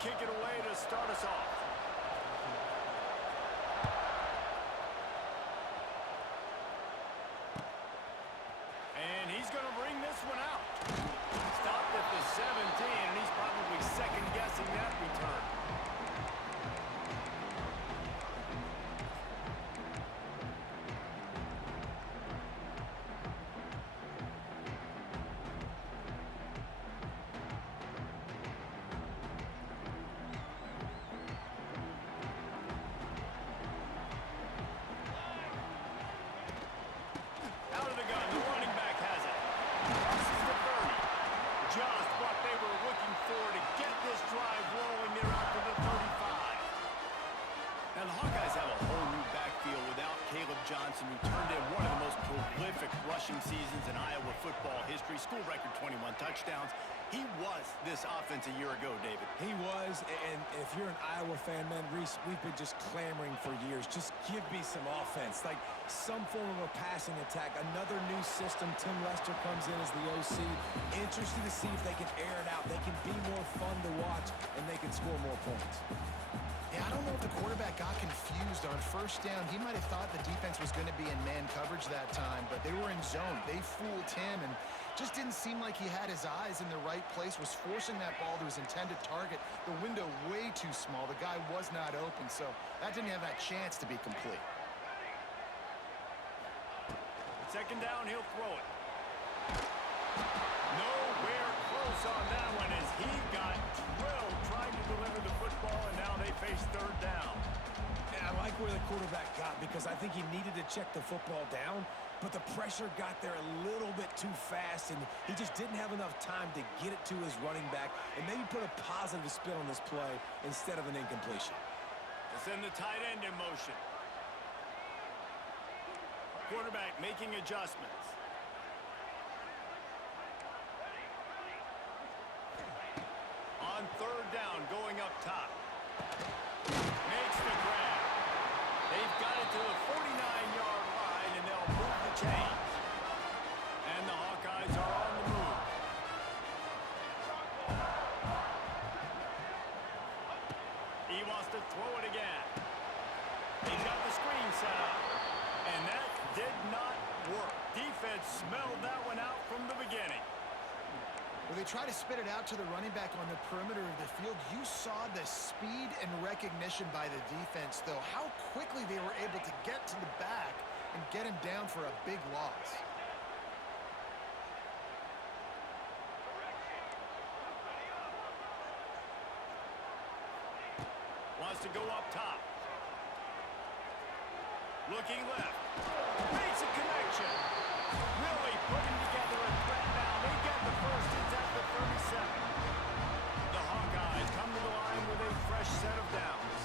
kick it away to start us off. And he's going to bring this one out. Stopped at the 17, and he's probably second-guessing that return. Out of the gun, the running back has it. Crosses the 30. Just what they were looking for to get this drive rolling there out to the 35. Now the Hawkeyes have a whole new backfield without Caleb Johnson, who turned in one of the most prolific rushing seasons in Iowa football history. School record 21 touchdowns. He was this offense a year ago, David. He was, and if you're an Iowa fan, man, Reese, we've been just clamoring for years. Just give me some offense, like some form of a passing attack. Another new system. Tim Lester comes in as the OC. Interested to see if they can air it out. They can be more fun to watch, and they can score more points. Yeah, I don't know if the quarterback got confused on first down. He might have thought the defense was going to be in man coverage that time, but they were in zone. They fooled him and just didn't seem like he had his eyes in the right place, was forcing that ball to his intended target. The window way too small. The guy was not open, so that didn't have that chance to be complete. Second down, he'll throw it. Nowhere close on that one as he got drilled trying to deliver the football, and now they face third down. And I like where the quarterback got because I think he needed to check the football down, but the pressure got there a little bit too fast, and he just didn't have enough time to get it to his running back and maybe put a positive spin on this play instead of an incompletion. They'll send the tight end in motion. Quarterback making adjustments. On third down, going up top. Makes the grab. They've got it to the 49-yard line, and they'll move the chains. And the Hawkeyes are on the move. He wants to throw it again. He's got the screen set up. And that did not work. Defense smelled that one out from the beginning. When they try to spit it out to the running back on the perimeter of the field, you saw the speed and recognition by the defense, though, how quickly they were able to get to the back and get him down for a big loss. Wants to go up top. Looking left. Makes a connection. Really putting together a threat now. They get the first. It's at the 37. The Hawkeyes come to the line with a fresh set of downs.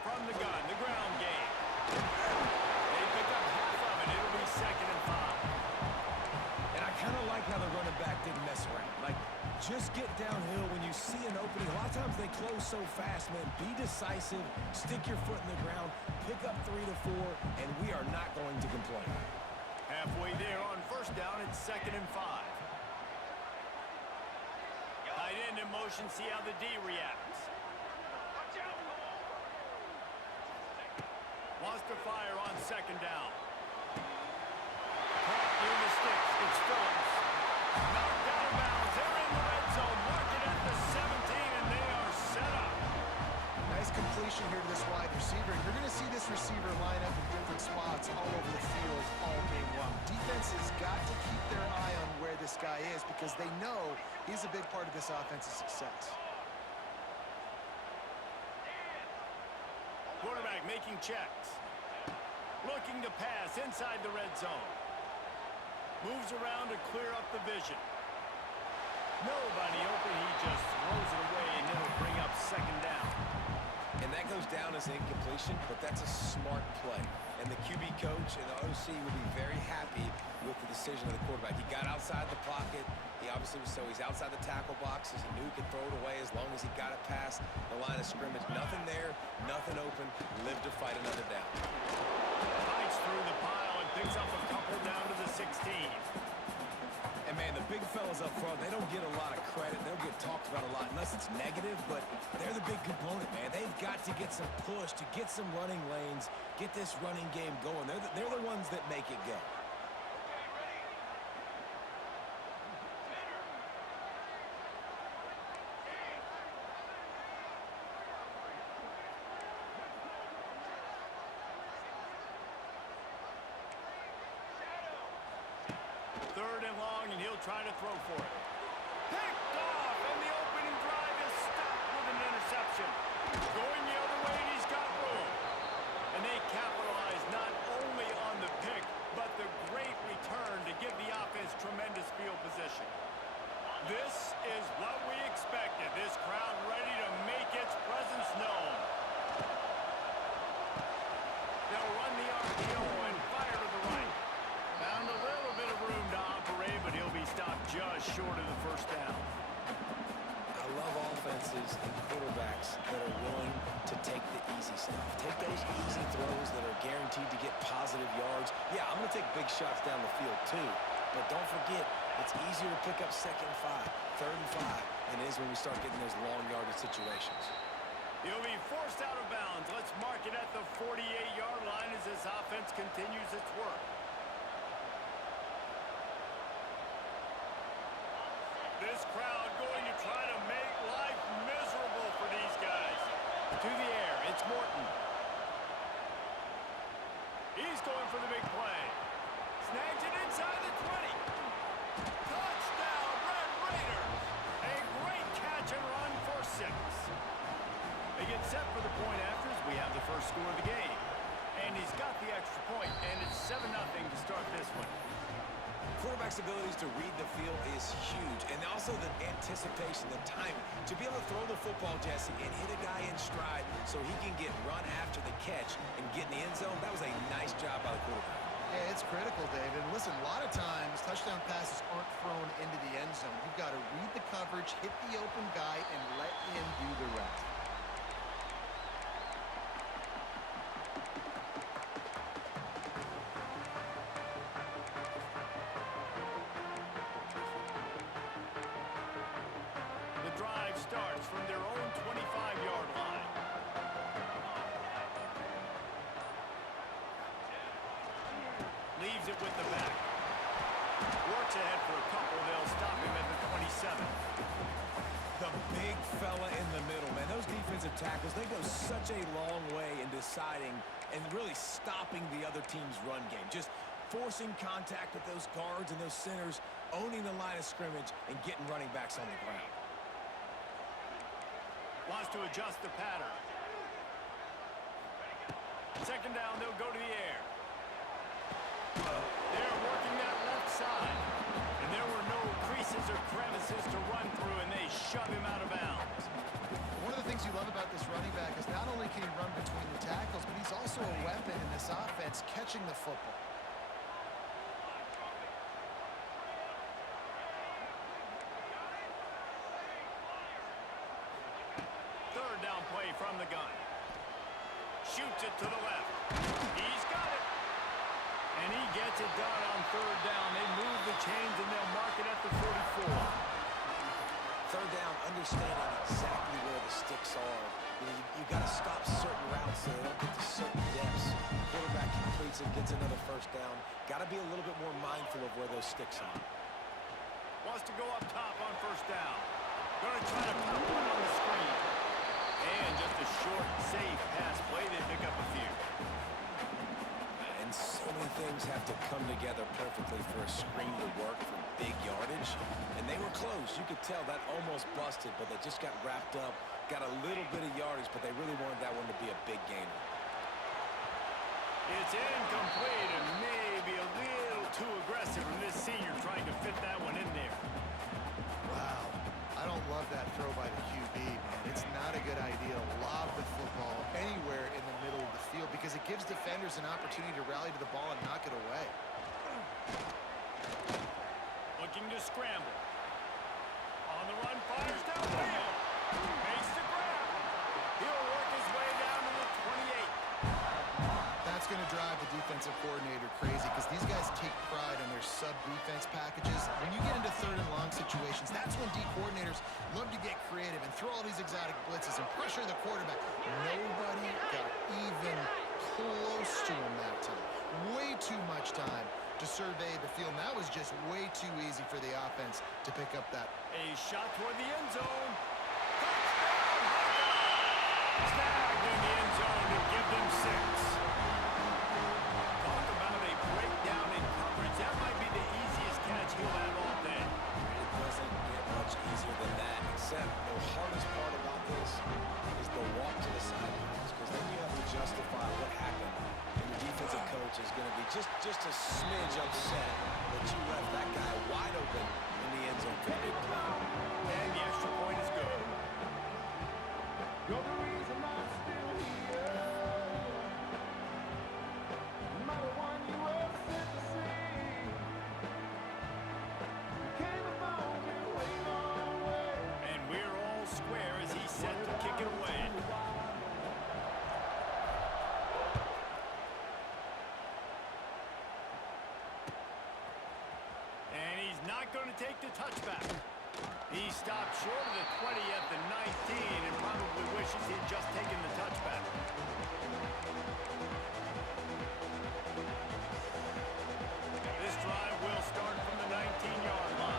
From the gun, the ground game. They pick up half of it. It'll be 2nd and 5. And I kind of like how the running back didn't mess around. Like, just get downhill when you see an opening. A lot of times they close so fast, man. Be decisive, stick your foot in the ground, pick up 3 to 4, and we are not going to complain. Halfway there on first down, it's 2nd and 5. Tight end in motion, see how the D reacts. Wants to fire on 2nd down. Caught near the sticks. It's Phillips. Knocked out of bounds. They're in the red zone. Mark it at the 17, and they are set up. Nice completion here to this wide receiver. You're going to see this receiver line up in different spots all over the field all game long. Defense has got to keep their eye on where this guy is because they know he's a big part of this offense's success. Quarterback making checks. Looking to pass inside the red zone. Moves around to clear up the vision. Nobody open. He just throws it away, and it'll bring up 2nd down. And that goes down as an incompletion, but that's a smart play. And the QB coach and the OC will be very happy with the decision of the quarterback. He got outside the pocket. He obviously was, so he's outside the tackle boxes. He knew he could throw it away as long as he got it past past the line of scrimmage. Nothing there, nothing open. Live to fight another down. Fights through the pile and picks up a couple down to the 16. And, man, the big fellas up front, they don't get a lot of credit. They don't get talked about a lot unless it's negative, but they're the big component, man. They've got to get some push, to get some running lanes, get this running game going. They're the ones that make it go. Third and long, and he'll try to throw for it. Picked off, and the opening drive is stopped with an interception. Going the other way, and he's got room. And they capitalize not only on the pick, but the great return to give the offense tremendous field position. This is what we expected. This crowd ready to make its presence known. They'll run the RPO and fire to the right. Found a little bit of room to operate, but he'll be stopped just short of the first down. I love offenses and quarterbacks that are willing to take the easy stuff. Take those easy throws that are guaranteed to get positive yards. Yeah, I'm going to take big shots down the field too, but don't forget, it's easier to pick up 2nd and 5, 3rd and 5 than it is when we start getting those long yardage situations. He'll be forced out of bounds. Let's mark it at the 48-yard line as this offense continues its work. This crowd going to try to make life miserable for these guys. To the air, it's Morton. He's going for the big play. Snags it inside the 20. Touchdown, Red Raiders. A great catch and run for 6. They get set for the point after as we have the first score of the game. And he's got the extra point, and it's 7-0 to start this one. Quarterback's abilities to read the field is huge, and also the anticipation, the timing. To be able to throw the football, Jesse, and hit a guy in stride so he can get run after the catch and get in the end zone, that was a nice job by the quarterback. Yeah, it's critical, David. Listen, a lot of times touchdown passes aren't thrown into the end zone. You've got to read the coverage, hit the open guy, and let him do the rest. Starts from their own 25-yard line. Leaves it with the back. Works ahead for a couple. They'll stop him at the 27. The big fella in the middle, man. Those defensive tackles, they go such a long way in deciding and really stopping the other team's run game. Just forcing contact with those guards and those centers, owning the line of scrimmage, and getting running backs on the ground. Wants to adjust the pattern. Second down, they'll go to the air. They're working that left side. And there were no creases or crevices to run through, and they shove him out of bounds. One of the things you love about this running back is not only can he run between the tackles, but he's also a weapon in this offense catching the football. Play from the gun. Shoots it to the left. He's got it. And he gets it done on 3rd down. They move the chains and they'll mark it at the 44. 3rd down, understanding exactly where the sticks are. You got to stop certain routes so they don't get to certain depths. Quarterback completes it, gets another 1st down. Got to be a little bit more mindful of where those sticks are. Wants to go up top on 1st down. Going to try to pop one on the screen. And just a short, safe pass play. They pick up a few. And so many things have to come together perfectly for a screen to work for big yardage. And they were close. You could tell that almost busted, but they just got wrapped up, got a little bit of yardage, but they really wanted that one to be a big gainer. It's incomplete and maybe a little too aggressive from this senior trying to fit that one in there. Wow. I don't love that throw by the QB, man. It's not a good idea to lob the football anywhere in the middle of the field because it gives defenders an opportunity to rally to the ball and knock it away. Looking to scramble. On the run, fires downfield. Makes the grab. going to drive the defensive coordinator crazy because these guys take pride in their sub-defense packages. When you get into third and long situations, that's when D coordinators love to get creative and throw all these exotic blitzes and pressure the quarterback. Nobody got even close to him that time. Way too much time to survey the field. And that was just way too easy for the offense to pick up that. A shot toward the end zone. Touchdown, Hawkeyes! Snagged in the end zone to give them 6. Talk about a breakdown in coverage. That might be the easiest catch he'll have all day. It doesn't get much easier than that, except the hardest part about this is the walk to the sidelines, because then you have to justify what happened, and your defensive coach is going to be just a smidge upset that you left that guy wide open in the end zone for a big play. And the extra point is good. You're the reason I'm still here. No matter one you were sent to see. You came and found me way long way. And we're all square as he's set to kick it away. And he's not going to take the touchback. He stopped short of the 20 at the 19 and probably wishes he'd just taken the touchback. This drive will start from the 19-yard line.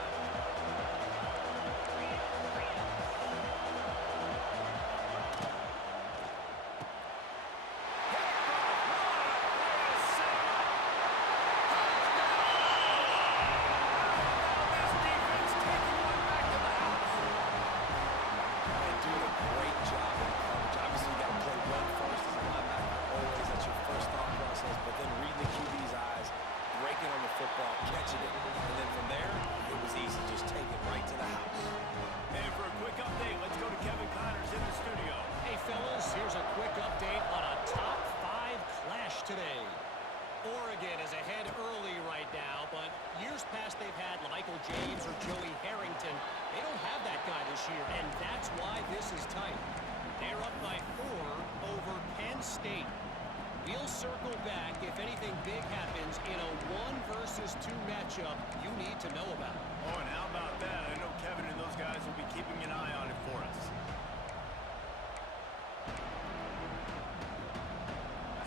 Catching it, and then from there, it was easy. Just take it right to the house. And for a quick update, let's go to Kevin Connors in the studio. Hey, fellas, here's a quick update on a top 5 clash today. Oregon is ahead early right now, but years past they've had Michael James or Joey Harrington. They don't have that guy this year, and that's why this is tight. They're up by 4 over Penn State. We'll circle back if anything big happens in a 1-versus-2 matchup you need to know about. Oh, and how about that? I know Kevin and those guys will be keeping an eye on it for us.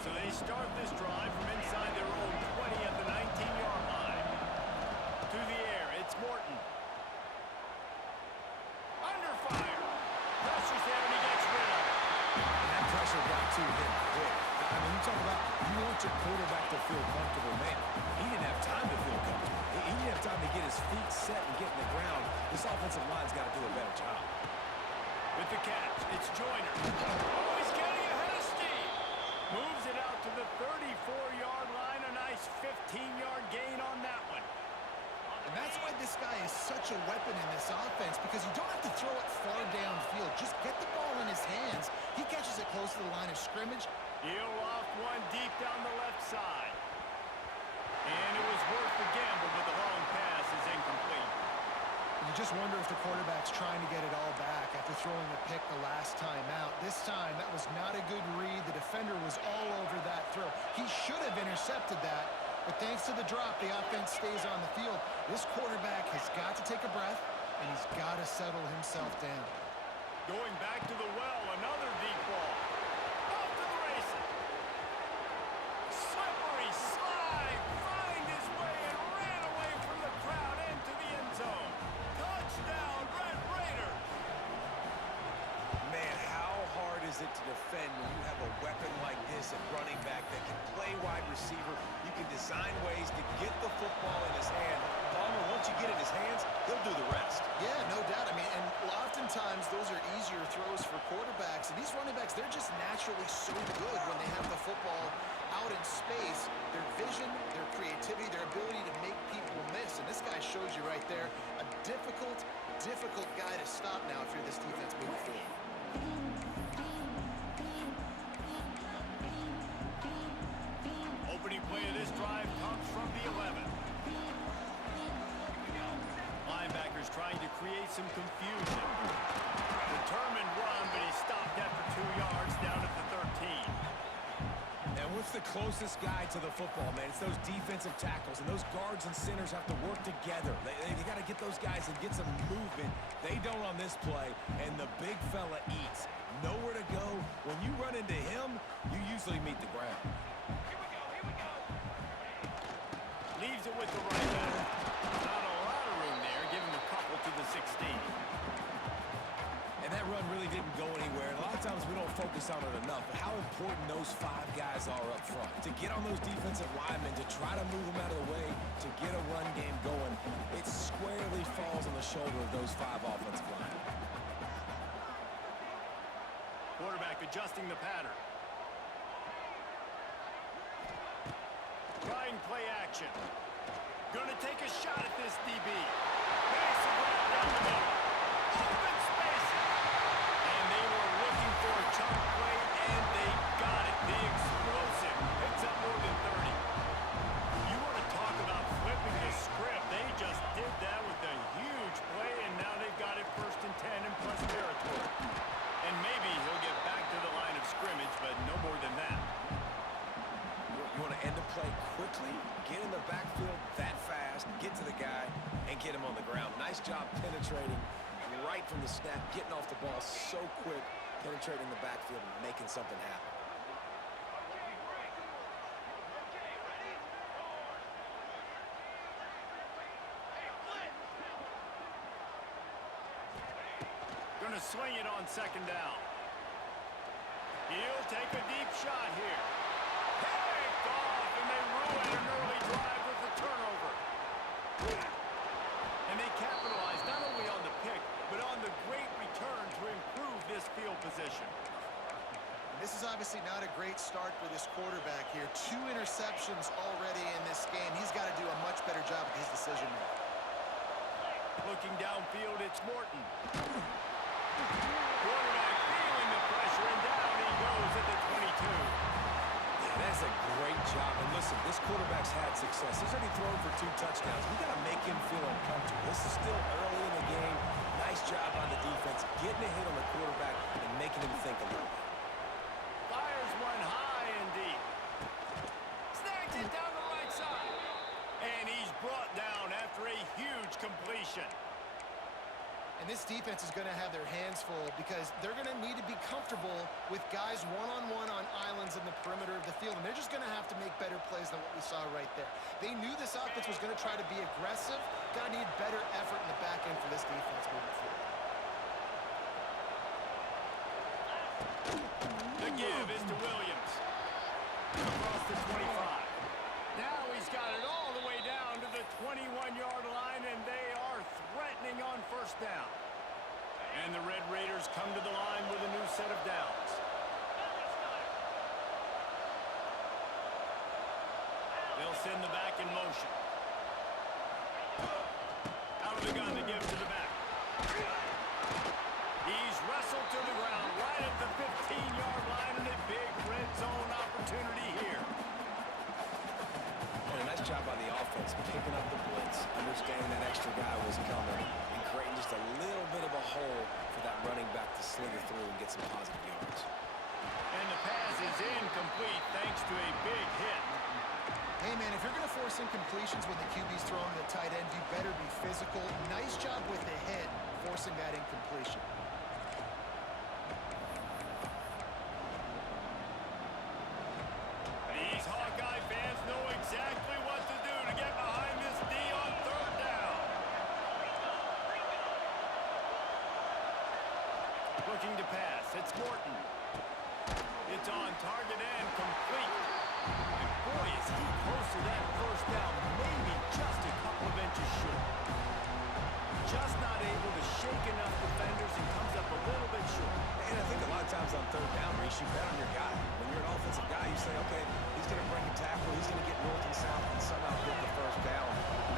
So they start this drive from inside their own 20 at the 19-yard line. To the air, it's Morton. Under fire. Pressure's there and he gets rid of it. That pressure got to him quick. I mean, you talk about you want your quarterback to feel comfortable, man. He didn't have time to feel comfortable. He didn't have time to get his feet set and get in the ground. This offensive line's got to do a better job. With the catch, it's Joyner. Oh, he's getting ahead of steam. Moves it out to the 34-yard line. A nice 15-yard gain on that one. And that's why this guy is such a weapon in this offense, because you don't have to throw it far downfield. Just get the ball in his hands. He catches it close to the line of scrimmage. He'll off one deep down the left side. And it was worth the gamble, but the long pass is incomplete. You just wonder if the quarterback's trying to get it all back after throwing the pick the last time out. This time, that was not a good read. The defender was all over that throw. He should have intercepted that, but thanks to the drop, the offense stays on the field. This quarterback has got to take a breath, and he's got to settle himself down. Going back to the well, another deep ball. Off to the races. Slippery slide. Find his way and ran away from the crowd into the end zone. Touchdown, Red Raiders. Man, how hard is it to defend when you have a weapon like this at running back that can play wide receiver? You can design ways to get the football in his hand. Palmer, once you get it in his hands, he'll do the rest. Yeah, no doubt. I mean, and oftentimes those are easier throws for quarterbacks. And these running backs, they're just naturally so good when they have the football out in space. Their vision, their creativity, their ability to make people miss. And this guy shows you right there a difficult guy to stop now if you're this defense moving forward. Opening play of this drive comes from the 11. Linebackers trying to create some confusion. Determined run, but he stopped after 2 yards down at the 13. And what's the closest guy to the football, man. It's those defensive tackles, and those guards and centers have to work together. They got to get those guys and get some movement. They don't on this play, and the big fella eats. Nowhere to go. When you run into him, you usually meet the ground. Leaves it with the right hand. Not a lot of room there. Give him a couple to the 16. And that run really didn't go anywhere. And a lot of times we don't focus on it enough, but how important those 5 guys are up front. To get on those defensive linemen, to try to move them out of the way, to get a run game going, it squarely falls on the shoulder of those 5 offensive linemen. Quarterback adjusting the pattern. Trying play action. Gonna take a shot at this DB. Massive route down the middle. Open spaces. And they were looking for a chunk play, and they got it. The explosive picks up more than 30. You want to talk about flipping the script. They just did that with a huge play, and now they've got it 1st and 10 in plus territory. And maybe he'll get back to the line of scrimmage, but no more than that. You want to end the play quickly, get in the backfield that fast, get to the guy, and get him on the ground. Nice job penetrating right from the snap, getting off the ball so quick, penetrating the backfield and making something happen. Gonna swing it on 2nd down. He'll take a deep shot here. Picked off, and they ruin an early drive with the turnover. And they capitalize not only on the pick, but on the great return to improve this field position. This is obviously not a great start for this quarterback here. 2 interceptions already in this game. He's got to do a much better job with his decision-making. Looking downfield, it's Morton. Quarterback feeling the pressure, and down he goes at the 22. Yeah, that's a great job. And listen, this quarterback's had success. He's already thrown for 2 touchdowns. We got to make him feel uncomfortable. This is still early in the game. Nice job by the defense, getting a hit on the quarterback and making him think a little bit. Fires one high and deep. Snags it down the right side. And he's brought down after a huge completion. And this defense is going to have their hands full because they're going to need to be comfortable with guys one-on-one on islands in the perimeter of the field. And they're just going to have to make better plays than what we saw right there. They knew this offense was going to try to be aggressive. Going to need better effort in the back end for this defense moving forward. The give is to Williams. Across the 25. Now he's got it all the way down to the 21-yard line, and they are threatening on 1st down. And the Red Raiders come to the line with a new set of downs. They'll send the back in motion. Out of the gun to give to the back. He's wrestled to the ground right at the 15-yard line, and a big red zone opportunity here. And a nice job by the offense, picking up the blitz, understanding that extra guy was coming, and creating just a little bit of a hole for that running back to slither through and get some positive yards. And the pass is incomplete thanks to a big hit. Hey, man, if you're going to force incompletions when the QB's throwing to the tight end, you better be physical. Nice job with the hit, forcing that incompletion. These Hawkeye fans know exactly what to do to get behind this D on 3rd down. Looking to pass. It's Morton. It's on target and complete. And boy, is he close to that 1st down. Maybe just a couple of inches short. Just not able to shake enough defenders and comes up a little bit short. And I think a lot of times on 3rd down, Reese, you bet on your guy. When you're an offensive guy, you say, okay, he's going to bring a tackle, he's going to get north and south and somehow get the 1st down.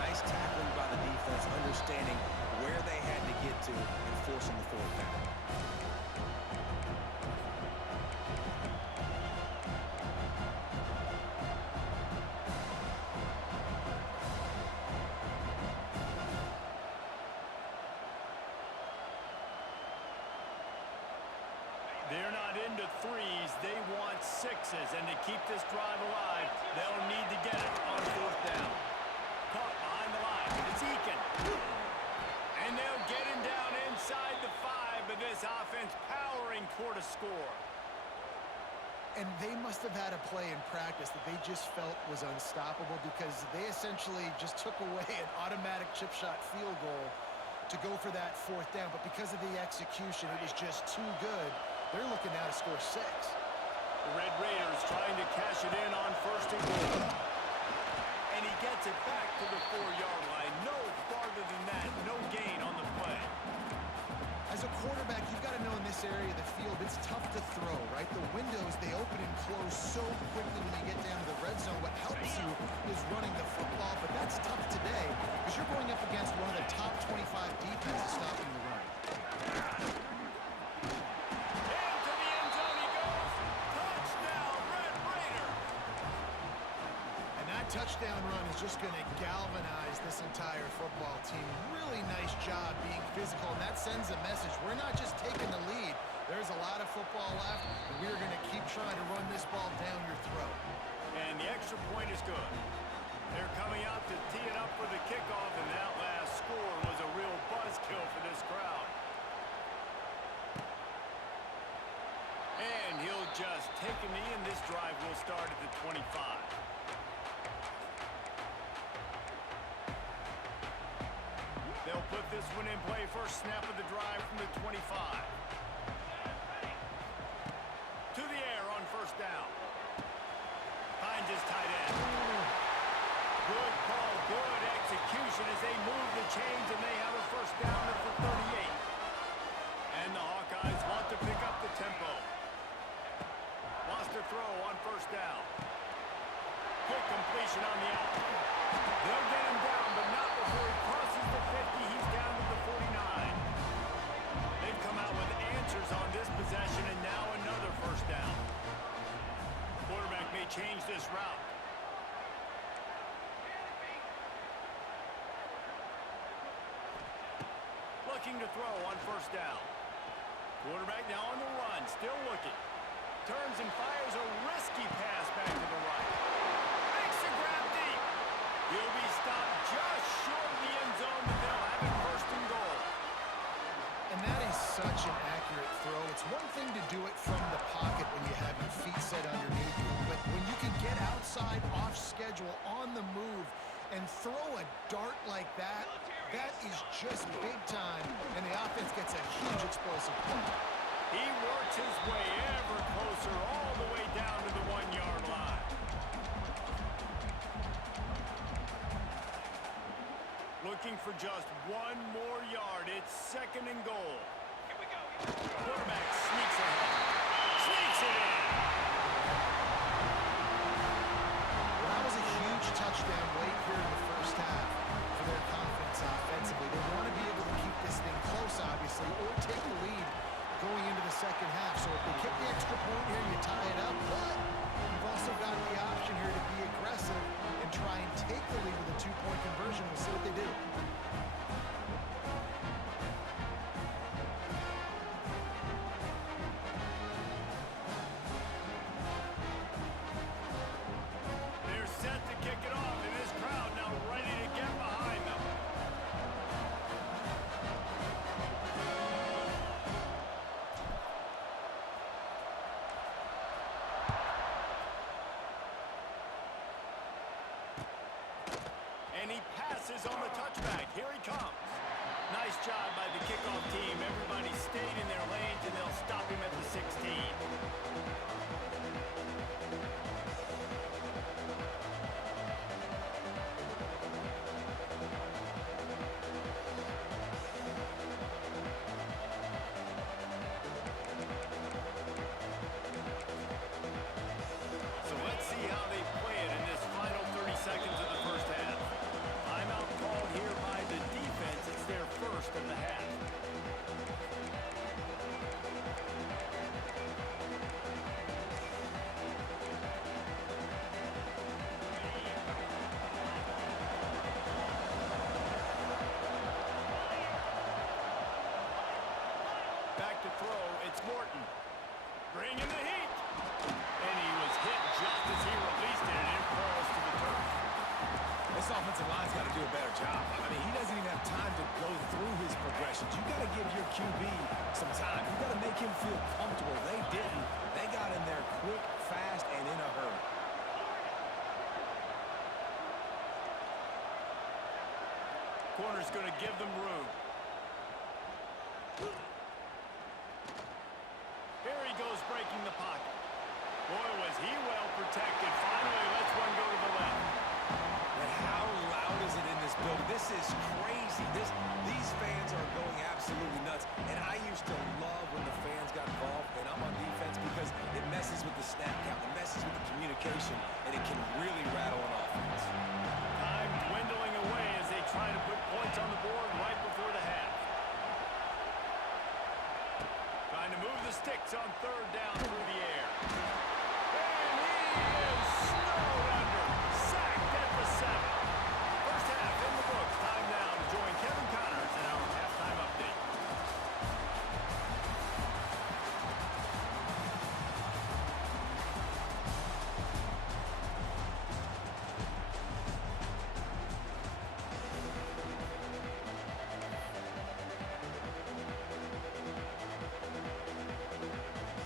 Nice tackling by the defense, understanding where they had to get to and forcing the 4th down. They're not into threes. They want sixes. And to keep this drive alive, they'll need to get it on fourth down. Caught behind the line. It's Eakin. And they'll get him down inside the 5, but this offense powering toward a score. And they must have had a play in practice that they just felt was unstoppable because they essentially just took away an automatic chip shot field goal to go for that fourth down. But because of the execution, it was just too good. They're looking now to score 6. The Red Raiders trying to cash it in on first and goal. And he gets it back to the 4-yard line. No farther than that. No gain on the play. As a quarterback, you've got to know in this area of the field, it's tough to throw, right? The windows, they open and close so quickly when you get down to the red zone. What helps you is running the football, but that's tough today because you're going up against one of the top 25 defenses stopping the run. Into the end zone he goes. Touchdown, Red Raider. And that touchdown run is just going to galvanize this entire football team. Really nice job being physical, and that sends a message. We're not just taking the lead. There's a lot of football left, and we're going to keep trying to run this ball down your throat. And the extra point is good. They're coming out to tee it up for the kickoff, and that last score was a real buzzkill for this crowd. And he'll just take a knee, and this drive will start at the 25. They'll put this one in play. First snap of the drive from the 25. To the air on first down. Finds his tight end. Good call, good execution as they move the chains, and they have a first down at the 38. And the Hawkeyes want to pick up the tempo. Wants to throw on first down. Quick completion on the out. They'll get him down, but not before he crosses the 50. He's down to the 49. They've come out with answers on this possession, and now another first down. Quarterback may change this route. Looking to throw on first down. Quarterback now on the run, still looking. Turns and fires a risky pass back to the right. Makes the grab deep. He'll be stopped just short of the end zone, but they'll have it first and goal. And that is such an accurate throw. It's one thing to do it from the pocket when you have your feet set underneath you, but when you can get outside, off schedule, on the move, and throw a dart like that, that is just big time, and the offense gets a huge explosive play. He works his way ever closer all the way down to the 1-yard line. Looking for just one more yard. It's second and goal. Here we go. Quarterback sneaks ahead. Sneaks it in. Well, that was a huge touchdown late here in the first half for their confidence offensively. They want to be able to keep this thing close, obviously, or take the lead going into the second half. So if they kick the extra point here, you tie it up. But you've also got the option here to be aggressive and try and take the lead with a 2-point conversion. We'll see what they do. They're set to kick it off, and this crowd now ready to get behind them. And he passes on the touchback. Here he comes. Nice job by the kickoff team. Everybody stayed in their lanes, and they'll stop him at the 16. So let's see how they play it in this final 30 seconds of the first half. Timeout called here by the defense. It's their first of the half. instructions. You got to give your QB some time. You got to make him feel comfortable. They didn't. They got in there quick, fast, and in a hurry. Corner's going to give them room. Here he goes breaking the pocket. Boy, was he well protected. Finally lets one go to the left. And how loud is it in this building? This is crazy. These fans are going absolutely nuts. And I used to love when the fans got involved, and I'm on defense because it messes with the snap count. It messes with the communication, and it can really rattle an offense. Time dwindling away as they try to put points on the board right before the half. Trying to move the sticks on third down through the air. And he is snowed under. Sacked at the 7. First half in the books. Time now to join Kevin Connors in our halftime update.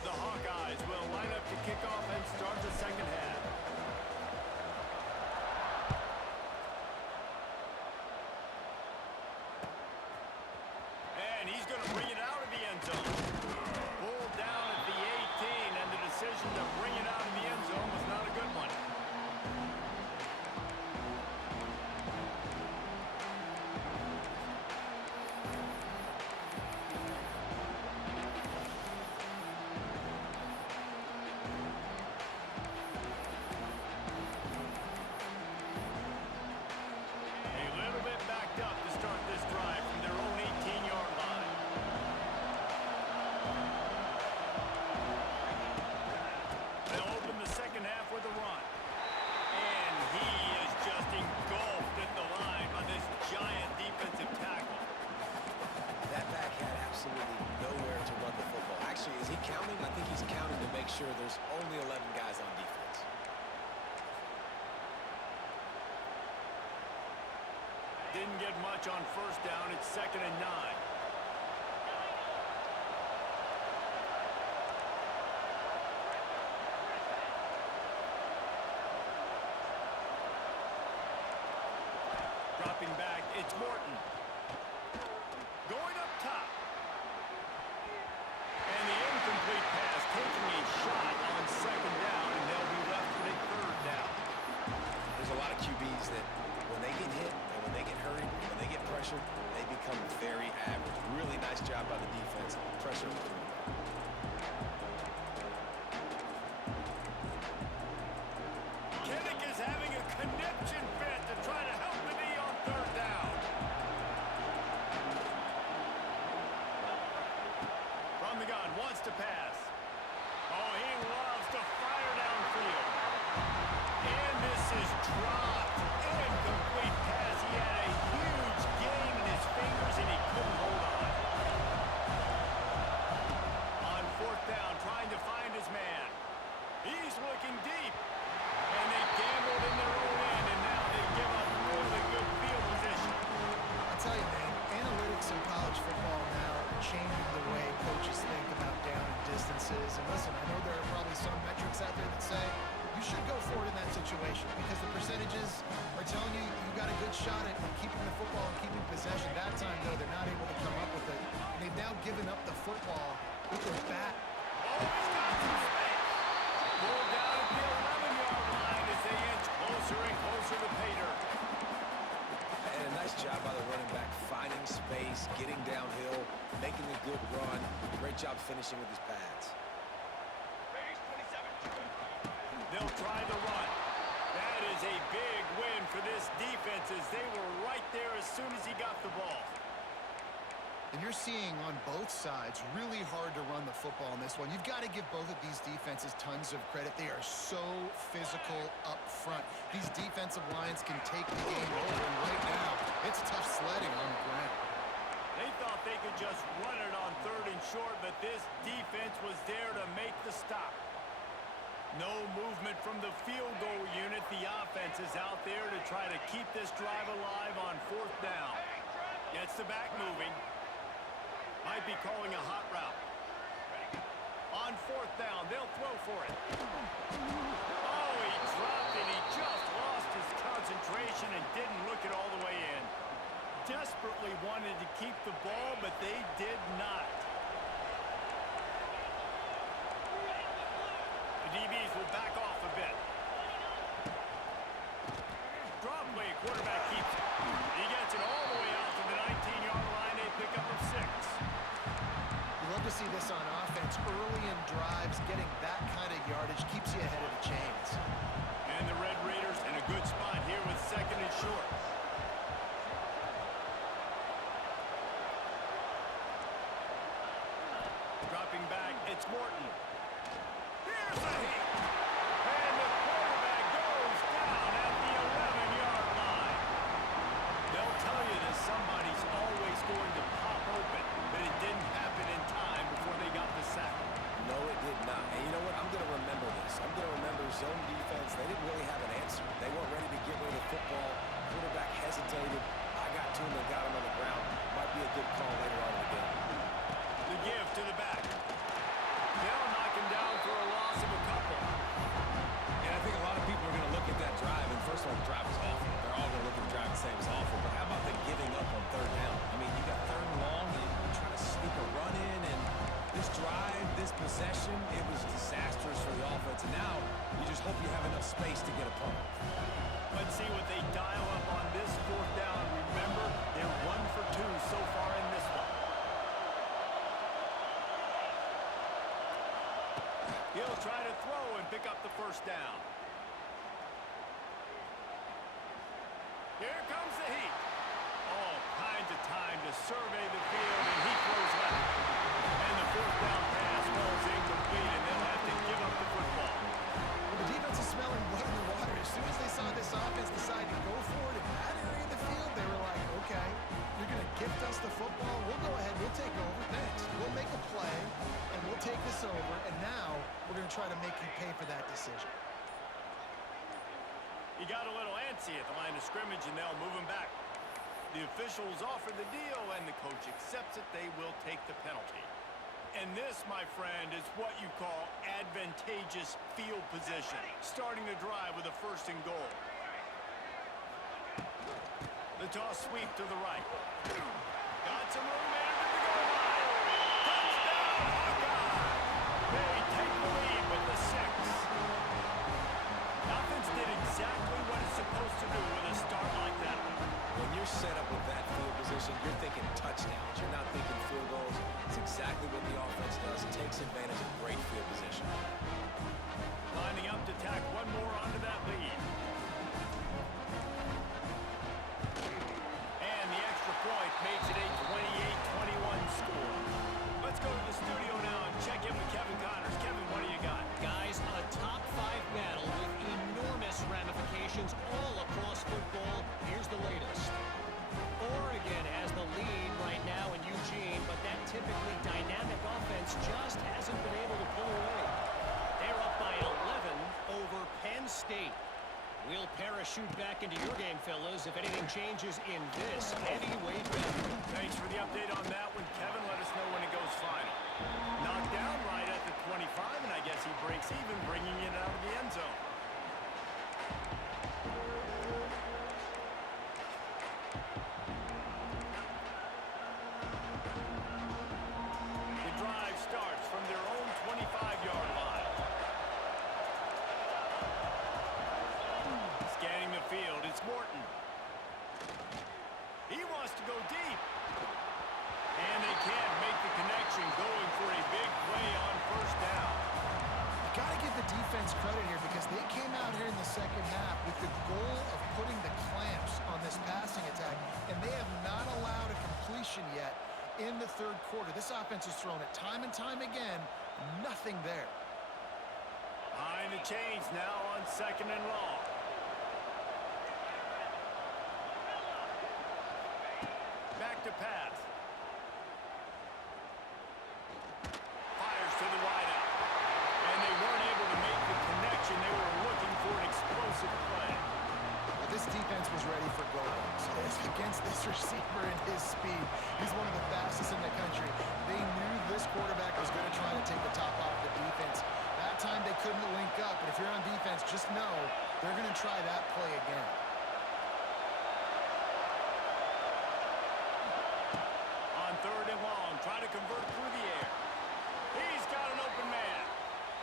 The Hawkeyes will line up to kick off and start the second half. And he's going to bring it out of the end zone. Pulled down at the 18, and the decision to bring it out of the end zone was not a good one. A little bit backed up to start this drive from their own 18-yard line. They'll open the second half with a run. And he is just engulfed at the line by this giant defensive tackle. That back had absolutely nowhere to run the football. Actually, is he counting? I think he's counting to make sure there's only 11 guys on defense. Didn't get much on first down. It's 2nd and 9. Dropping back, it's Morton. Going up top. And the incomplete pass taking a shot on 2nd down, and they'll be left with a 3rd down. There's a lot of QBs that when they get hit and when they get hurried, when they get pressured, they become very average. Really nice job by the defense. Pressure the quarterback. Kinnick is having a conniption fit to try to help the knee on 3rd down. From the gun, wants to pass. Oh, he loves to fire downfield. And this is dropped. Incomplete pass. He had a huge gain in his fingers, and he couldn't hold on. On 4th down, trying to find his man. He's looking deep. And they gambled in their own end, and now they give up really good field position. I'll tell you, man, analytics in college football now are changing the way coaches think about down and distances. And listen, I know there are probably some metrics out there that say you should go for it in that situation because the percentages are telling you you got a good shot at keeping the football and keeping possession. That time, though, they're not able to come up with it. And they've now given up the football with their bat. Oh, he's got some space. Pulled down at the 11-yard line as they inch closer and closer to pay dirt. And a nice job by the running back, finding space, getting downhill, making a good run. Great job finishing with his pads. They'll try the run. That is a big win for this defense as they were right there as soon as he got the ball. And you're seeing on both sides really hard to run the football in this one. You've got to give both of these defenses tons of credit. They are so physical up front. These defensive lines can take the game over, and right now, it's tough sledding on the ground. They thought they could just run it on 3rd and short, but this defense was there to make the stop. No movement from the field goal unit. The offense is out there to try to keep this drive alive on 4th down. Gets the back moving. Might be calling a hot route. On fourth down, they'll throw for it. Oh, he dropped it. He just lost his concentration and didn't look it all the way in. Desperately wanted to keep the ball, but they did not. The DBs will back off a bit. Draw play, quarterback keeps it. He gets it all the way out to the 19-yard line, a pickup of 6. You love to see this on offense. Early in drives, getting that kind of yardage keeps you ahead of the chains. And the Red Raiders in a good spot here with 2nd and short. Dropping back, it's Morton. Here's a hit. And the quarterback goes down at the 11-yard line. They'll tell you that somebody's always going to pop open, but it didn't happen in time before they got the sack. No, it did not. And you know what? I'm going to remember this. I'm going to remember zone defense. They didn't really have an answer. They weren't ready to get rid of the football. Quarterback hesitated. I got to him and got him on the ground. Might be a good call later on in the game. The give to the back. They'll knock him down for a loss of a couple. And I think a lot of people are going to look at that drive, and first of all, the drive was awful. They're all going to look at the drive and say it was awful. But how about the giving up on 3rd down? I mean, you got 3rd and long, and you're trying to sneak a run in, and this drive, this possession, it was disastrous for the offense. And now you just hope you have enough space to get a punt. Let's see what they dial up on this 4th down. Remember, they're 1 for 2 so far in this one. He'll try to throw and pick up the 1st down. Here comes the heat. All kinds of time to survey the field, and he throws left. And the 4th down pass falls incomplete, and they'll have to give up the football. Well, the defense is smelling blood in the water. As soon as they saw this offense decide to go for it in that area of the field, they were like, okay, you're going to gift us the football. We'll go ahead. We'll take over. Thanks. We'll make a play, and we'll take this over. And now we're going to try to make you pay for that decision. He got a little antsy at the line of scrimmage, and they'll move him back. The officials offer the deal, and the coach accepts it. They will take the penalty. And this, my friend, is what you call advantageous field position. Starting the drive with a 1st and goal. The toss sweep to the right. Got some room into the goal line. Touchdown, Hawkeye! They take the lead with the 6. Offense did exactly what it's supposed to do with a start like that one. When you're set up with that field position, you're thinking touchdowns. You're not thinking field goals. It's exactly what the offense does. It takes advantage of great field position. Lining up to tack one more onto that lead. And the extra point makes it a 28-21 score. Let's go to the studio now and check in with Kevin Connors. Kevin, what do you got? Guys, a top 5 battle with enormous ramifications all across football. Here's the latest. Oregon has the lead right now in Eugene, but that typically dynamic offense just hasn't been able to pull away. They're up by 11 over Penn State. We'll parachute back into your game, fellas, if anything changes in this heavyweight battle. Thanks for the update on that one, Kevin. Let us know when it goes final. Knocked down right at the 25, and I guess he breaks even, bringing it out of the end zone. The drive starts from their own 25-yard line. Scanning the field, it's Morton. He wants to go deep. And they can't make the connection, going for a big play on 1st down. You got to give the defense credit here because they came out here in the 2nd half with the goal of putting the clamps on this passing attack, and they have not allowed a completion yet in the 3rd quarter. This offense has thrown it time and time again. Nothing there. Behind the chains now on 2nd and long. Back to pass. Fires to the wideout. And they weren't able to make the connection. They were looking for an explosive play. Well, this defense was ready for goal lines. Against this this receiver and his speed. He's one of the fastest in the country. They knew this quarterback was going to try to take the top off the defense. That time they couldn't link up, but if you're on defense, just know they're going to try that play again. On 3rd and long, try to convert through the air. He's got an open man.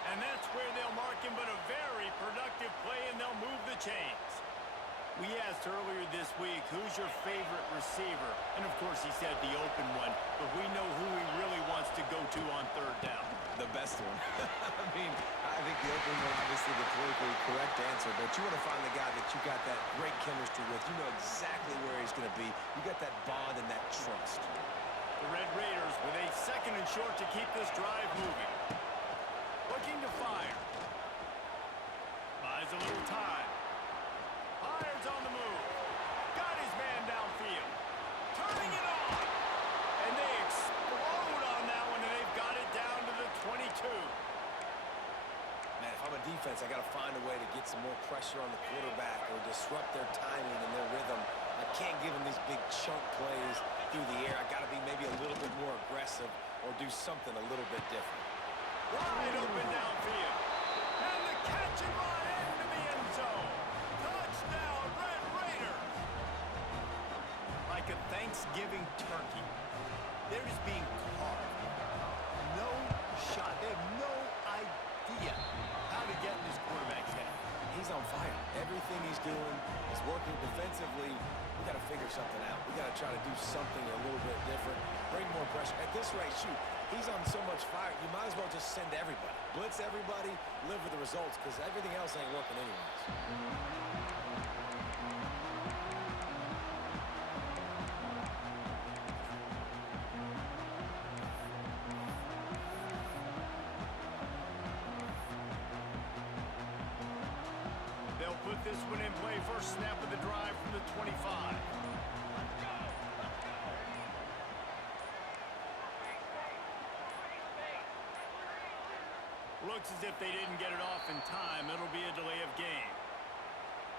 And that's where they'll mark him, but a very productive play, and they'll move the chains. We asked earlier this week, who's your favorite receiver? And, of course, he said the open one, but we know who he really wants to go to on 3rd down. The best one. I mean, I think the open one, obviously the politically correct answer, but you want to find the guy that you got that great chemistry with. You know exactly where he's going to be. You got that bond and that trust. The Red Raiders with a 2nd and short to keep this drive moving. Looking to fire. Buys a little time. Fires on the move. Got his man downfield. Turning it on. And they explode on that one, and they've got it down to the 22. Man, if I'm a defense, I got to find a way to get some more pressure on the quarterback or disrupt their timing and their rhythm. I can't give them these big chunk plays through the air. I got to be maybe a little bit more aggressive or do something a little bit different. Wide open downfield. And the catch and run into the end zone. Touchdown, Red Raiders. Like a Thanksgiving turkey, they're just being carved. No shot. They have no idea how to get in this quarterback's head. He's on fire. Everything he's doing is working defensively. We got to figure something out. We got to try to do something a little bit different. Bring more pressure. At this rate, shoot, he's on so much fire, you might as well just send everybody. Blitz everybody, live with the results, because everything else ain't working anyways. They'll put this one in play. First snap of the drive from the 25. Looks as if they didn't get it off in time. It'll be a delay of game.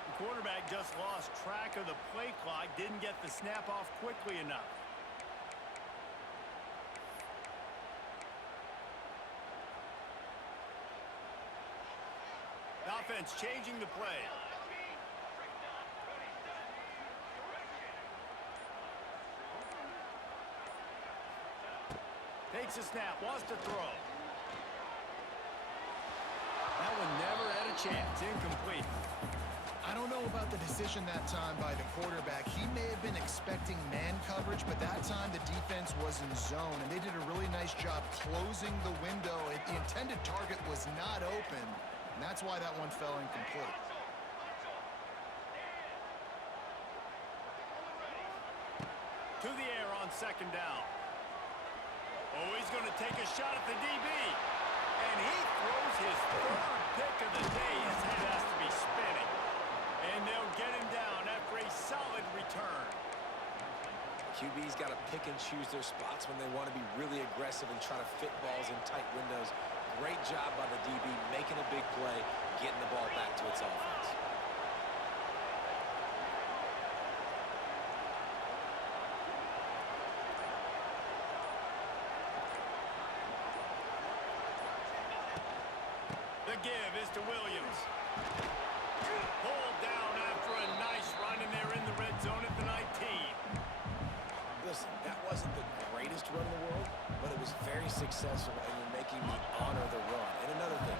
The quarterback just lost track of the play clock, didn't get the snap off quickly enough. The offense changing the play. Takes a snap, wants to throw. That one never had a chance. Incomplete. I don't know about the decision that time by the quarterback. He may have been expecting man coverage, but that time the defense was in zone, and they did a really nice job closing the window. The intended target was not open, and that's why that one fell incomplete. To the air on 2nd down. Oh, he's going to take a shot at the DB. And he throws his 3rd pick of the day. His head has to be spinning. And they'll get him down after a solid return. QB's got to pick and choose their spots when they want to be really aggressive and try to fit balls in tight windows. Great job by the DB making a big play, getting the ball back to its offense. The give is to Williams. Pulled down after a nice run, and they're in the red zone at the 19. Listen, that wasn't the greatest run in the world, but it was very successful, and you're making me honor the run. And another thing,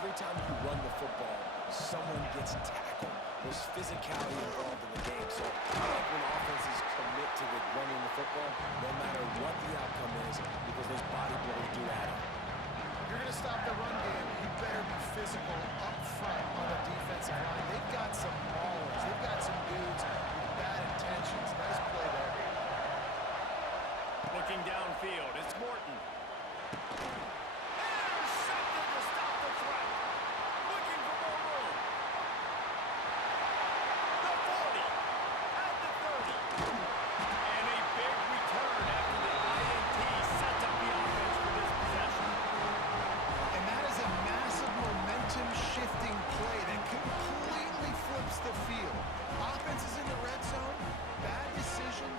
every time you run the football, someone gets tackled. There's physicality involved in the game. So I like when offenses commit to running the football, no matter what the outcome is, because those body blows do add up. If you're going to stop the run game, you better be physical up front on the defensive line. They've got some maulers. They've got some dudes with bad intentions. Nice play there. Looking downfield, it's Morton. Intercepted to stop the threat. Looking for more room. The 40 at the 30. And a big return after the INT sets up the offense for this possession. And that is a massive momentum-shifting play that completely flips the field. Offense is in the red zone. Bad decision,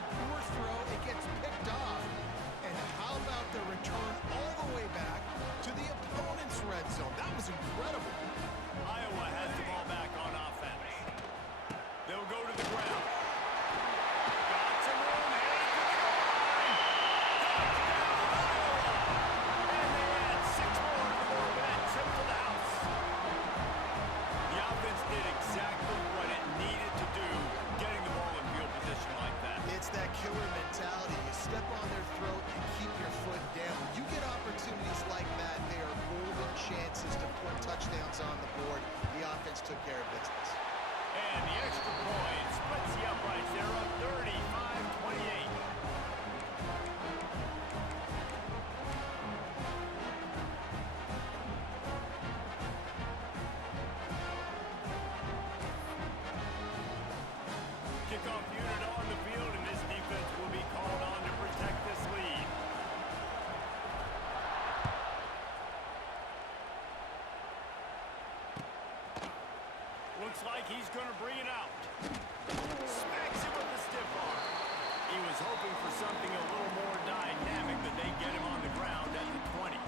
took care of business. And the extra point splits the uprights. They're up 35-28. Kickoff unit on the field, and this defense will be called on to protect this lead. Looks like he's going to bring it out. Smacks him with the stiff arm. He was hoping for something a little more dynamic, but they get him on the ground at the 20.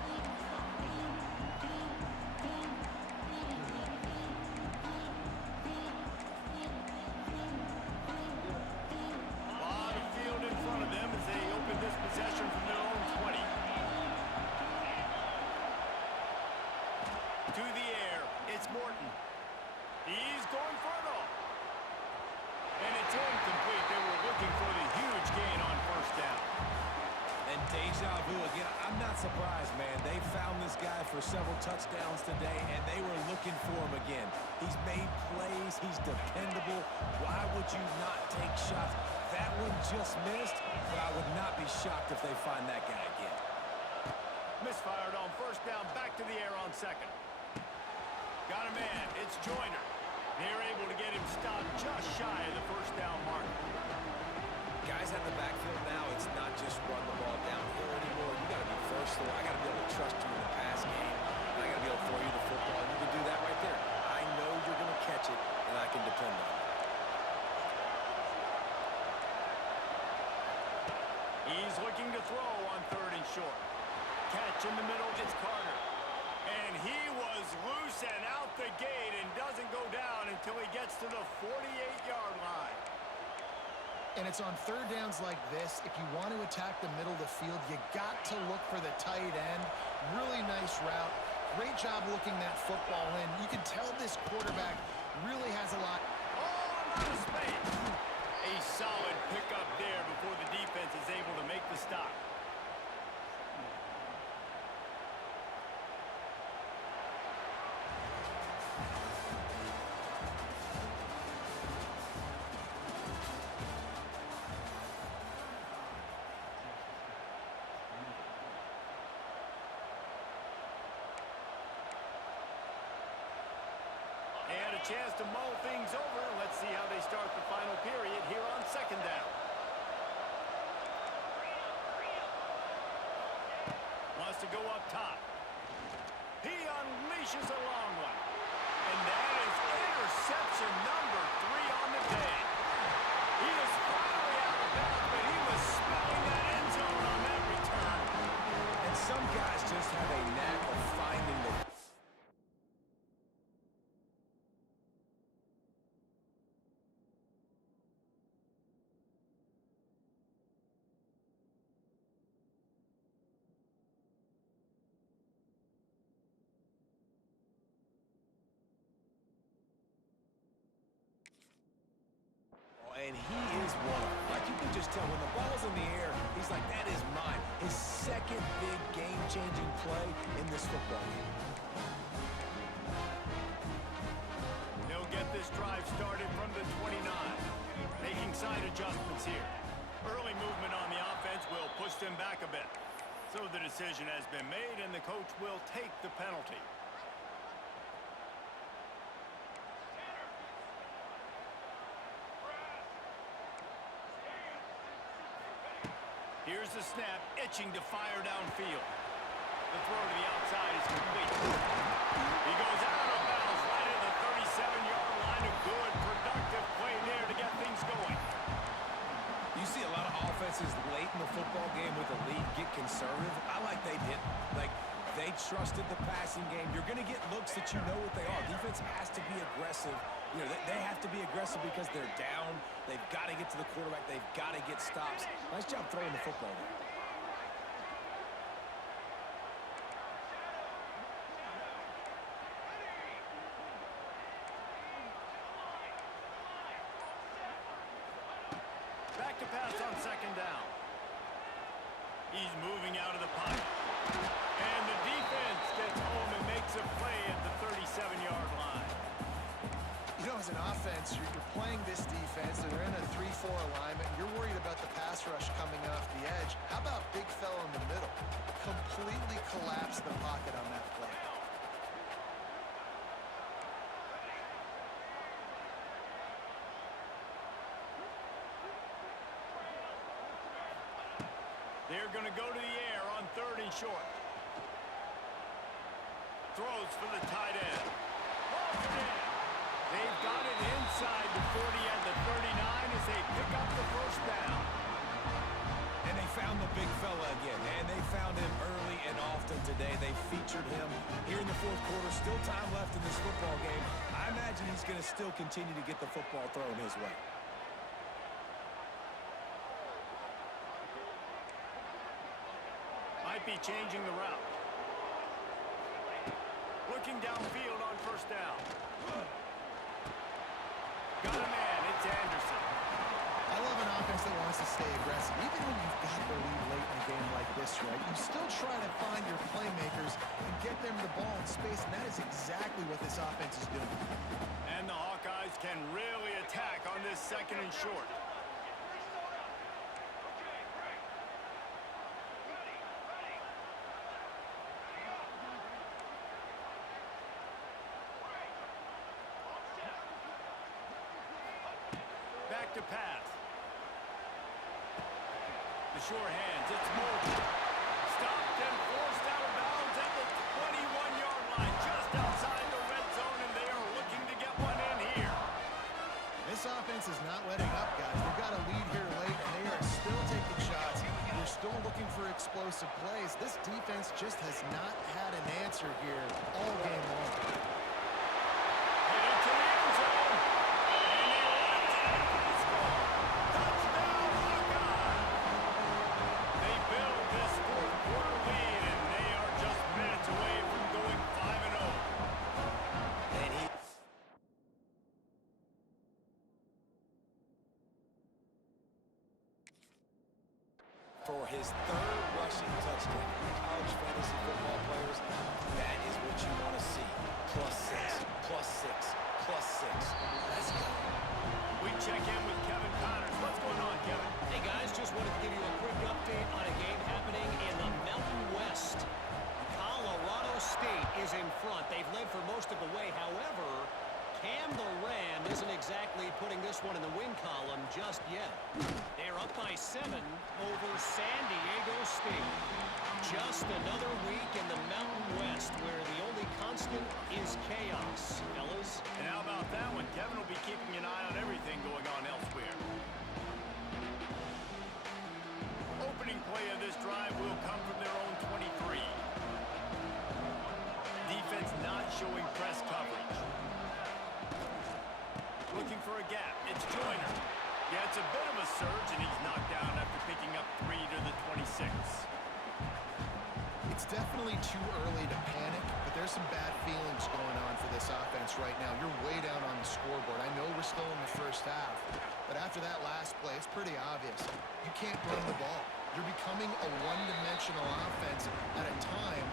A lot of field in front of them as they open this possession from their own 20. To the air, it's Morton. He's going for it all. And it's incomplete. They were looking for the huge gain on first down. And deja vu again. I'm not surprised, man. They found this guy for several touchdowns today, and they were looking for him again. He's made plays. He's dependable. Why would you not take shots? That one just missed, but I would not be shocked if they find that guy again. Misfired on first down. Back to the air on second. Got a man. It's Joyner. They're able to get him stopped just shy of the first down mark. Guys at the backfield now, it's not just run the ball downhill anymore. You got to be versatile. I got to be able to trust you in the pass game. And I got to be able to throw you the football. You can do that right there. I know you're going to catch it, and I can depend on it. He's looking to throw on third and short. Catch in the middle. It's Carter. And he was loose and out the gate and doesn't go down until he gets to the 48-yard line. And it's on third downs like this. If you want to attack the middle of the field, you got to look for the tight end. Really nice route. Great job looking that football in. You can tell this quarterback really has a lot. Oh, out of space. A solid pickup there before the defense is able to make the stop. And a chance to mull things over. Let's see how they start the final period here on second down. Wants to go up top. He unleashes a long one. And that is interception number 3 on the day. He is finally out of bounds, but he was smelling that end zone on that return. And some guys just have a knack of finding the... And he is one of them. Like, you can just tell when the ball's in the air, he's like, that is mine. His second big game-changing play in this football game. They'll get this drive started from the 29. Making side adjustments here. Early movement on the offense will push them back a bit. So the decision has been made, and the coach will take the penalty. Here's the snap, itching to fire downfield. The throw to the outside is complete. He goes out of bounds right at the 37-yard line. A good, productive play there to get things going. You see a lot of offenses late in the football game with a lead get conservative. I like they didn't. Like, they trusted the passing game. You're going to get looks that you know what they are. Defense has to be aggressive. You know, they have to be aggressive because they're down. They've got to get to the quarterback. They've got to get stops. Nice job throwing the football there. Back to pass on second down. He's moving out of the pocket. And the defense gets home and makes a play at the 37-yard line. offense. You're playing this defense. They're in a 3-4 alignment. You're worried about the pass rush coming off the edge. How about big fella in the middle? Completely collapsed the pocket on that play. They're going to go to the air on 3rd and short. Throws for the tight end. They've got it inside the 40 and the 39 as they pick up the first down. And they found the big fella again, and they found him early and often today. They featured him here in the 4th quarter. Still time left in this football game. I imagine he's going to still continue to get the football thrown his way. Might be changing the route. Looking downfield on 1st down. Got a man, it's Anderson. I love an offense that wants to stay aggressive. Even when you've got the lead late in a game like this, right, you still try to find your playmakers and get them the ball in space, and that is exactly what this offense is doing. And the Hawkeyes can really attack on this 2nd and short. Back to pass. The sure hands, it's moving. Stopped and forced out of bounds at the 21-yard line, just outside the red zone, and they are looking to get one in here. This offense is not letting up, guys. They've got a lead here late, and they are still taking shots. They're still looking for explosive plays. This defense just has not had an answer here all game long. Hit it to the end zone. And they left it for the score. Touchdown, Hawkeyes. They build this 4th quarter lead, and they are just minutes away from going 5-0. And he... For his 3rd rushing touchdown. College fantasy football players, that is what you want to see. +6, +6, +6. Let's go. We check in with Kevin Connors. What's going on, Kevin? Hey, guys, just wanted to give you a quick update on a game happening in the Mountain West. Colorado State is in front. They've led for most of the way. However, Cam the Ram isn't exactly putting this one in the win column just yet. They're up by 7 over San Diego State. Just another week in the Mountain West where the only constant is chaos, fellas. And how about that one? Kevin will be keeping an eye on everything going on elsewhere. Opening play of this drive will come from their own 23. Defense not showing press coverage. Looking for a gap. It's Joyner. Yeah, it's a bit of a surge, and he's knocked down after picking up 3 to the 26. It's definitely too early to panic, but there's some bad feelings going on for this offense right now. You're way down on the scoreboard. I know we're still in the 1st half, but after that last play, it's pretty obvious. You can't run the ball. You're becoming a one-dimensional offense at a time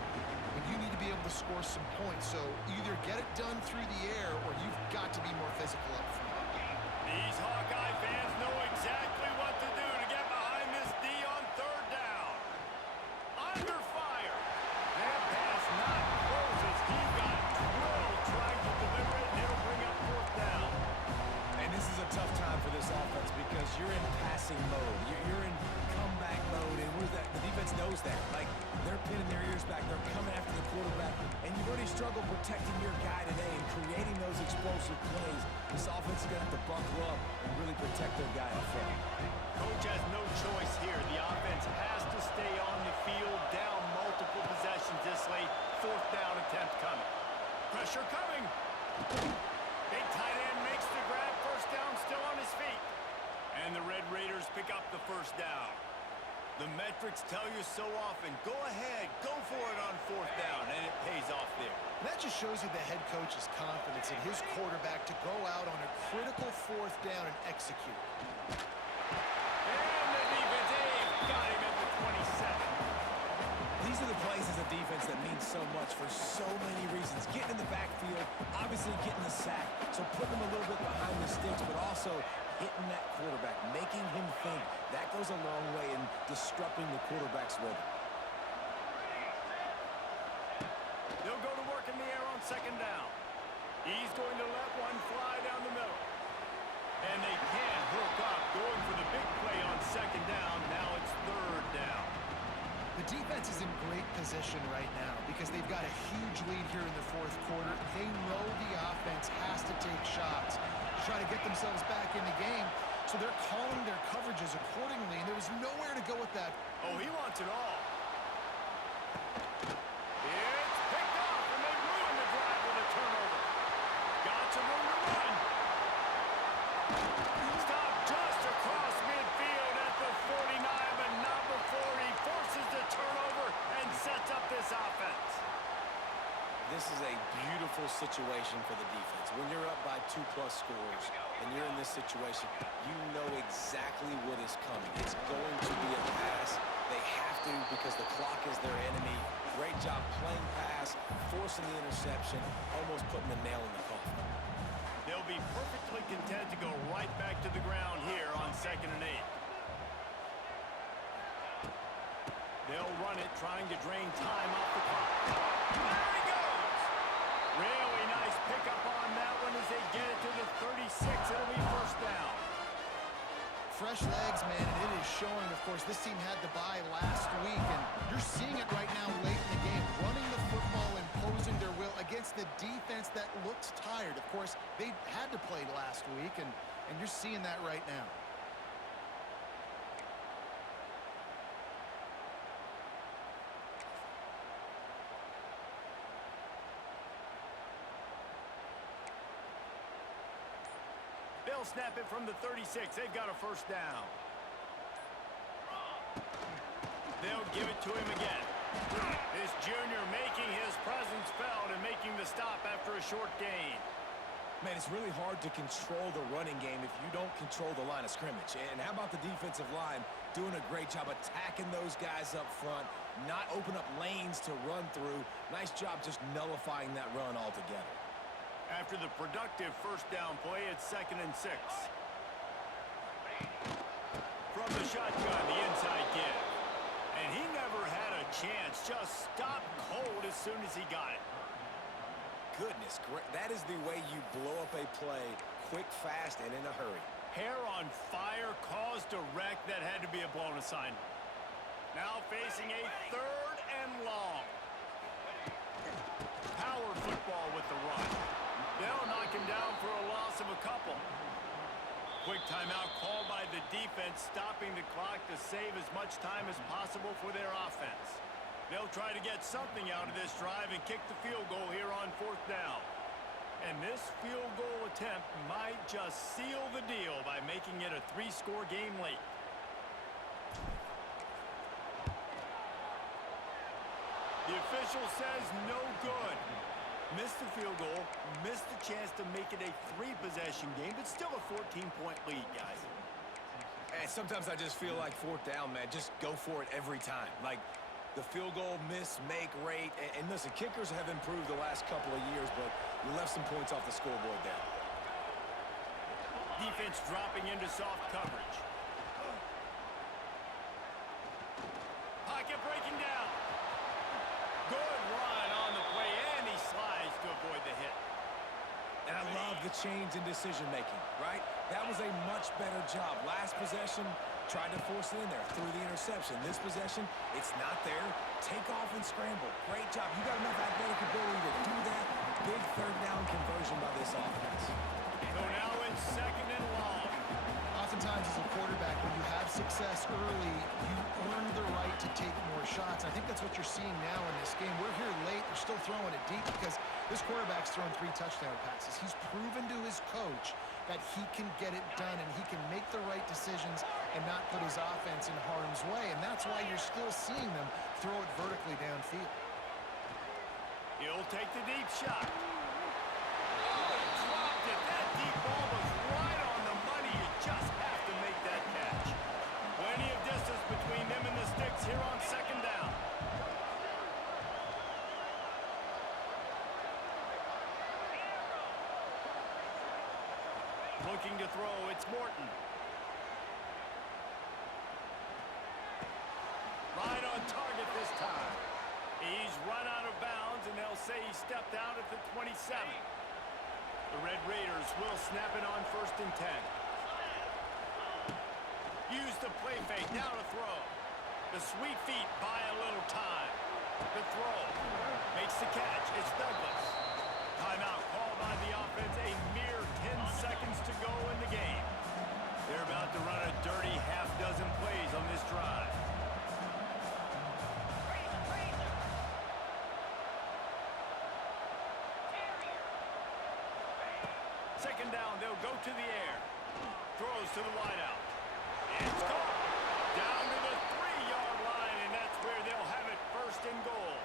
when you need to be able to score some points. So either get it done through the air or you've got to be more physical up front. These Hawkeye fans know exactly what to do to get behind this D on 3rd down. Under fire. That pass not close as he got drilled trying to deliver it, and it'll bring up 4th down. And this is a tough time for this offense because you're in passing mode. You're in comeback mode, and the defense knows that. Like, they're pinning their ears back. They're coming after the quarterback, and you've already struggled protecting your guy today and creating those explosive plays. This offense is going to have to buckle up and really protect their guy up front. Coach has no choice here. The offense has to stay on the field, down multiple possessions this late. 4th down attempt coming. Pressure coming. Big tight end makes the grab. 1st down still on his feet. And the Red Raiders pick up the 1st down. The metrics tell you so often, go ahead, go for it on 4th down, and it pays off there. And that just shows you the head coach's confidence in his quarterback to go out on a critical 4th down and execute. And the defense got him at the 27. These are the plays as a defense that mean so much for so many reasons. Getting in the back backfield, obviously getting the sack, so putting him a little bit behind the sticks, but also hitting that quarterback, making him think. That goes a long way in disrupting the quarterback's rhythm. They'll go to work in the air on second down. He's going to let one fly down the middle. And they can't hook up, going for the big play on second down. Now it's third down. The defense is in great position right now because they've got a huge lead here in the fourth quarter. They know the offense has to take shots to try to get themselves back in the game. So they're calling their coverages accordingly, and there was nowhere to go with that. Oh, he wants it all. It's picked off, and they ruin the drive with a turnover. Got some room to run. Stopped just across midfield at the 49, but not before he forces the turnover and sets up this offense. This is a beautiful situation for the defense. When you're up by 2+ scores and you're in this situation, you know exactly what is coming. It's going to be a pass. They have to because the clock is their enemy. Great job playing pass, forcing the interception, almost putting the nail in the coffin. They'll be perfectly content to go right back to the ground here on 2nd and 8. They'll run it, trying to drain time off the clock. There he goes! Really nice pickup on that one as they get it to the 36. It'll be first down. Fresh legs, man, and it is showing, of course. This team had the bye last week, and you're seeing it right now late in the game. Running the football, imposing their will against the defense that looks tired. Of course, they had to play last week, and you're seeing that right now. They'll snap it from the 36. They've got a first down. They'll give it to him again. This junior making his presence felt and making the stop after a short gain. Man, it's really hard to control the running game if you don't control the line of scrimmage. And how about the defensive line doing a great job attacking those guys up front, not open up lanes to run through. Nice job just nullifying that run altogether. After the productive first down play, it's 2nd and 6. From the shotgun, the inside give. And he never had a chance. Just stopped cold as soon as he got it. Goodness, that is the way you blow up a play quick, fast, and in a hurry. Hair on fire, caused a wreck that had to be a blown assignment. Now facing a 3rd and long. Power football with the run. They'll knock him down for a loss of a couple. Quick timeout called by the defense, stopping the clock to save as much time as possible for their offense. They'll try to get something out of this drive and kick the field goal here on 4th down. And this field goal attempt might just seal the deal by making it a 3-score game late. The official says no good. Missed the field goal, missed the chance to make it a 3-possession game, but still a 14-point lead, guys. And sometimes I just feel like 4th down, man. Just go for it every time. Like the field goal miss, make rate. And listen, kickers have improved the last couple of years, but we left some points off the scoreboard there. Defense dropping into soft coverage. Pocket breaking down. Good run on the play, and he slides to avoid the hit. And I love the change in decision-making, right? That was a much better job. Last possession, tried to force it in there through the interception. This possession, it's not there. Take off and scramble. Great job. You got enough athletic ability to do that. Big 3rd down conversion by this offense. So now it's 2nd and long. Oftentimes as a quarterback, when you have success early, you earn the right to take more shots. I think that's what you're seeing now in this game. We're here late. They're still throwing it deep because this quarterback's thrown 3 touchdown passes. He's proven to his coach that he can get it done and he can make the right decisions and not put his offense in harm's way. And that's why you're still seeing them throw it vertically downfield. He'll take the deep shot. Oh, he dropped it. That deep ball was right on the money. You just have to make that catch. Plenty of distance between them and the sticks here on 2nd down. Looking to throw, it's Morton. Right on target this time. He's run out of bounds, and they'll say he stepped out at the 27. The Red Raiders will snap it on 1st and 10. Use the play fake, now to throw. The sweet feet buy a little time. The throw makes the catch. It's Douglas. Timeout called by the offense. A mere 10 seconds to go in the game. They're about to run a dirty half-dozen plays on this drive. Second down, they'll go to the air. Throws to the wideout. It's gone. Down to the 3-yard line, and that's where they'll have it, 1st and goal.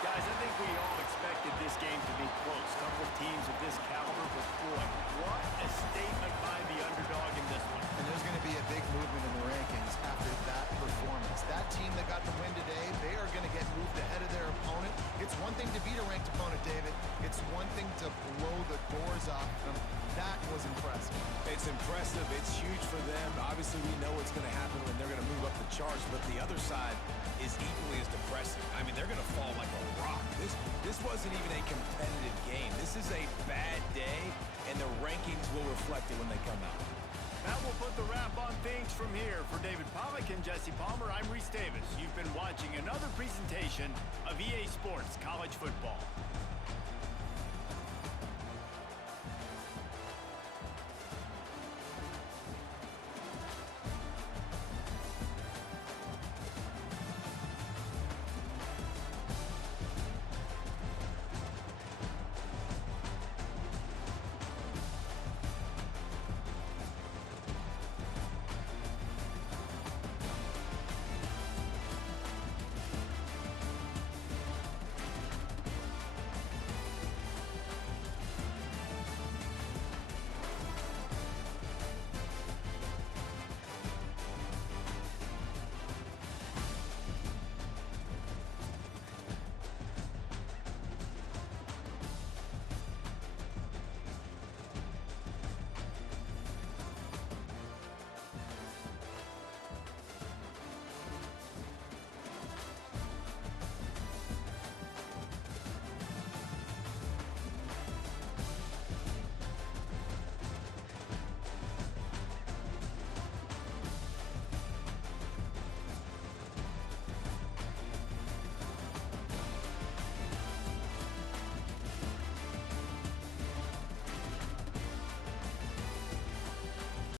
Guys, I think we all expected this game to be close. Couple teams of this caliber, but boy, what a statement by the underdog in this one. And there's going to be a big movement in the rankings after that performance. That team that got the win today, they are going to get moved ahead of their opponent. It's one thing to beat a ranked opponent, David. It's one thing to blow the doors off them. That was impressive. It's impressive. It's huge for them. Obviously, we know what's going to happen when they're going to move up the charts, but the other side is equally as depressing. I mean, they're going to fall like a rock. This wasn't even a competitive game. This is a bad day, and the rankings will reflect it when they come out. That will put the wrap on things from here. For David Pollack and Jesse Palmer, I'm Reese Davis. You've been watching another presentation of EA Sports College Football.